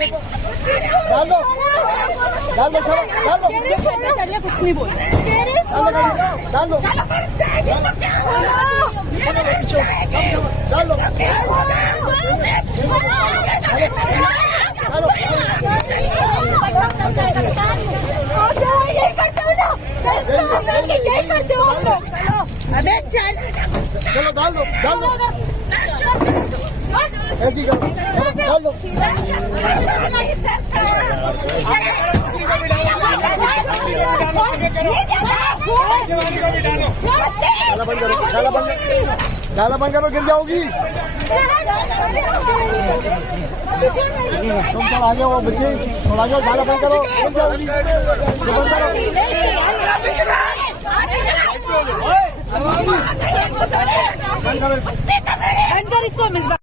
डाल दो डाल दो चलिए कुछ नहीं बोल डाल दो डाल दो यही करते हो हम लोग। अबे चल चलो डाल दो ऐसी करो डाल दो गाला बंद करो गिर जाओगी तुम थोड़ा आ जाओ बच्चे थोड़ा आ जाओ गाला बंद करो गिर जाओगी बंद कर इसको।